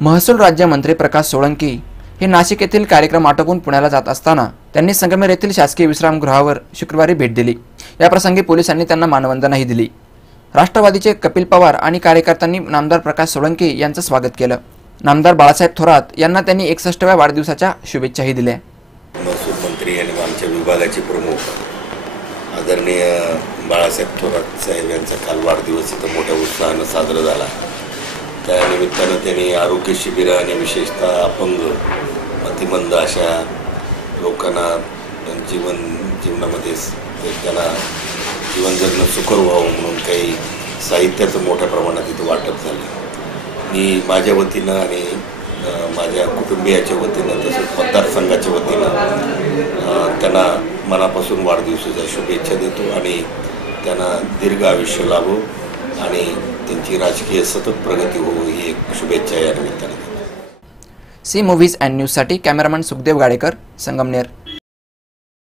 महसूल राज्यमंत्री प्रकाश सोळंकी हे नाशिक येथील कार्यक्रम आटोपून पुण्याला जात असताना त्यांनी संगमेर येथील शासकीय विश्रामगृहावर शुक्रवारी भेट दिली। या प्रसंगी पोलिसांनी त्यांना मानवंदनाही दिली। राष्ट्रवादीचे कपिल पवार आणि कार्यकर्त्यांनी नामदार प्रकाश सोळंकी यांचं स्वागत केलं। नामदार बाळासाहेब थोरात यांना त्यांनी 61व्या वाढदिवसाच्या शुभेच्छाही दिल्या। महसूल मंत्री आणि आमच्या विभागाचे प्रमुख आदरणीय बाळासाहेब थोरात साहेब यांचा काल वाढदिवस इथं मोठ्या उत्साहानं साजरा झाला। त्या निमित्तानं त्यांनी आरोग्य शिबिर आणि विशेषतः अपंग अतिमंद अशा लोकांना जीवनामध्ये त्यांना जीवन जगणं सुकर व्हावं म्हणून काही साहित्याचं मोठ्या प्रमाणात इथं वाटप झालं। मी माझ्या वतीनं आणि माझ्या कुटुंबियाच्या वतीनं तसंच मतदारसंघाच्या वतीनं त्यांना मनापासून वाढदिवसाच्या शुभेच्छा देतो आणि त्यांना दीर्घ आयुष्य लाभो आणि त्यांची राजकीय सतत प्रगती हो ही एक शुभेच्छा या निमित्ताने। सी मूव्हीज अँड न्यूजसाठी कॅमेरामन सुखदेव गाडेकर, संगमनेर।